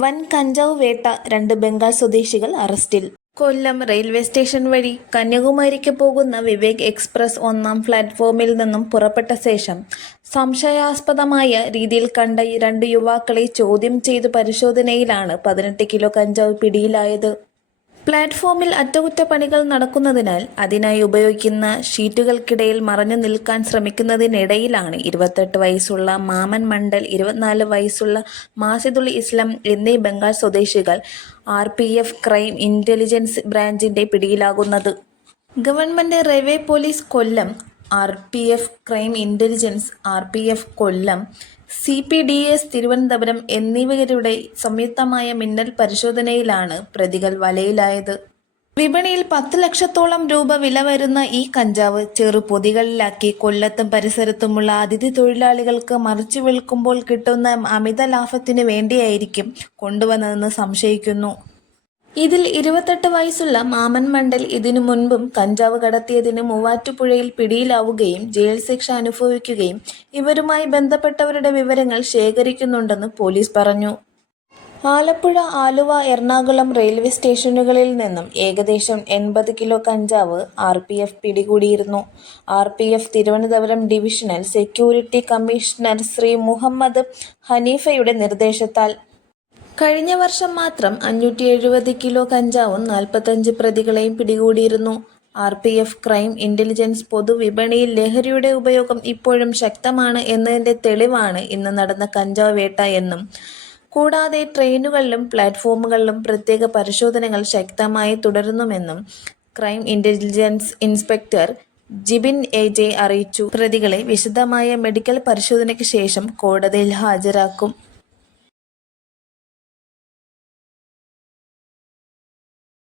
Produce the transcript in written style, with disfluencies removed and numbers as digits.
വൻ കഞ്ചാവ് വേട്ട, 2 ബംഗാൾ സ്വദേശികൾ അറസ്റ്റിൽ. കൊല്ലം റെയിൽവേ സ്റ്റേഷൻ വഴി കന്യാകുമാരിക്ക് പോകുന്ന വിവേക് എക്സ്പ്രസ് 1-ാം പ്ലാറ്റ്ഫോമിൽ നിന്നും പുറപ്പെട്ട ശേഷം സംശയാസ്പദമായ രീതിയിൽ കണ്ട 2 യുവാക്കളെ ചോദ്യം ചെയ്തു പരിശോധനയിലാണ് 18 കിലോ കഞ്ചാവ് പിടിയിലായത്. പ്ലാറ്റ്ഫോമിൽ അറ്റകുറ്റപ്പണികൾ നടക്കുന്നതിനാൽ അതിനായി ഉപയോഗിക്കുന്ന ഷീറ്റുകൾക്കിടയിൽ മറഞ്ഞു നിൽക്കാൻ ശ്രമിക്കുന്നതിനിടയിലാണ് 28 വയസ്സുള്ള മാമൻ മണ്ഡൽ, 24 വയസ്സുള്ള മാസിദുൽ ഇസ്ലാം എന്നീ ബംഗാൾ സ്വദേശികൾ RPF ക്രൈം ഇന്റലിജൻസ് ബ്രാഞ്ചിന്റെ പിടിയിലാകുന്നത്. Government railway police Kollam, RPF crime intelligence, RPF Kollam, CPDS Thiruvananthapuram എന്നിവരുടെ സംയുക്തമായ മിന്നൽ പരിശോധനയിലാണ് പ്രതികൾ വലയിലായത്. വിപണിയിൽ 10 ലക്ഷത്തോളം രൂപ വില വരുന്ന ഈ കഞ്ചാവ് ചെറുപൊതികളിലാക്കി കൊല്ലത്തും പരിസരത്തുമുള്ള അതിഥി തൊഴിലാളികൾക്ക് മറിച്ചു വിൽക്കുമ്പോൾ കിട്ടുന്ന അമിത ലാഭത്തിനു വേണ്ടിയായിരിക്കും കൊണ്ടുവന്നതെന്ന് സംശയിക്കുന്നു. ഇതിൽ 28 വയസ്സുള്ള മാമൻ മണ്ഡൽ ഇതിനു മുൻപും കഞ്ചാവ് കടത്തിയതിന് മൂവാറ്റുപുഴയിൽ പിടിയിലാവുകയും ജയിൽ ശിക്ഷ അനുഭവിക്കുകയും ഇവരുമായി ബന്ധപ്പെട്ടവരുടെ വിവരങ്ങൾ ശേഖരിക്കുന്നുണ്ടെന്ന് പോലീസ് പറഞ്ഞു. ആലപ്പുഴ, ആലുവ, എറണാകുളം റെയിൽവേ സ്റ്റേഷനുകളിൽ നിന്നും ഏകദേശം 80 കിലോ കഞ്ചാവ് RPF പിടികൂടിയിരുന്നു. RPF Thiruvananthapuram divisional security commissioner Shri Muhammad ഹനീഫയുടെ നിർദ്ദേശത്താൽ കഴിഞ്ഞ വർഷം മാത്രം 570 കിലോ കഞ്ചാവും 45 പ്രതികളെയും പിടികൂടിയിരുന്നു. RPF ക്രൈം ഇന്റലിജൻസ് പൊതുവിപണിയിൽ ലഹരിയുടെ ഉപയോഗം ഇപ്പോഴും ശക്തമാണ് എന്നതിന്റെ തെളിവാണ് ഇന്ന് നടന്ന കഞ്ചാവ് വേട്ട എന്നും, കൂടാതെ ട്രെയിനുകളിലും പ്ലാറ്റ്ഫോമുകളിലും പ്രത്യേക പരിശോധനകൾ ശക്തമായി തുടരുന്നുമെന്നും crime intelligence inspector Jibin AJ അറിയിച്ചു. പ്രതികളെ വിശദമായ മെഡിക്കൽ പരിശോധനയ്ക്ക് ശേഷം കോടതിയിൽ ഹാജരാക്കും.